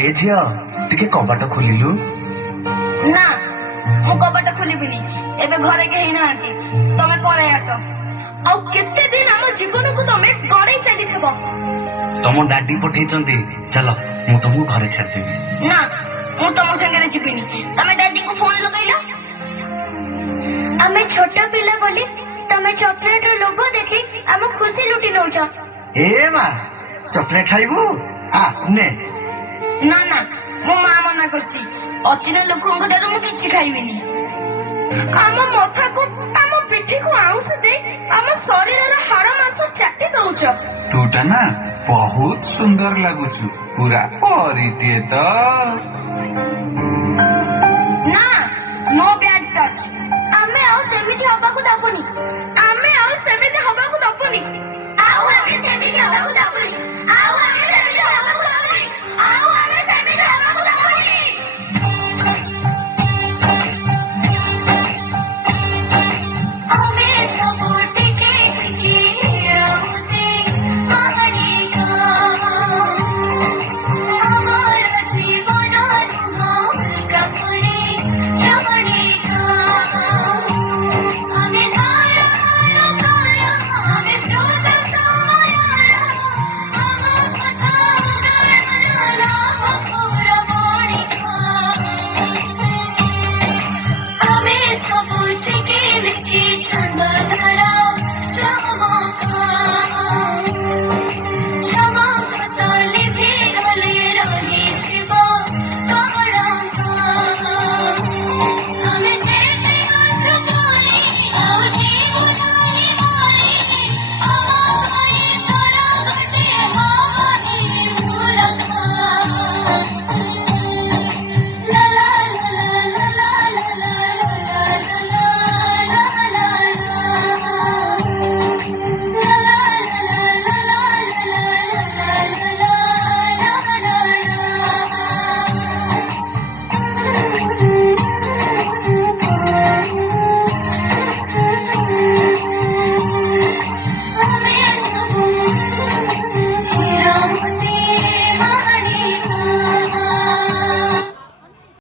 ए झियो टिके कबाट खोलिलु ना मु कबाट खोलिबिनी एबे घरे केही नांती तमे परे आसो आ केते दिन हम जीवन को तमे गड़े छाडी थबो तम डाडी पठेचंती चलो मु तुमको घरे छाड़देबी ना मु तम संगे जीबिनी तमे डैडी को फोन लगाइला आमे छोटा पिला बोली तमे चॉकलेट रो लोगो देखि हम खुशी लुटी नउछ ए मा चॉकलेट खाइबू आ ने ना ना मो मां मना करछि अचिना लोकंग दारू मु किछि खाइबिनी आम मथा को आम पिठी को आउस दे आम शरीर रो हाड़ मांस चाटी दउछ तूटा ना बहुत सुंदर लगुचु पूरा परिते तो ना नो बैड टच आमे आ सेमिति हबा को दबुनी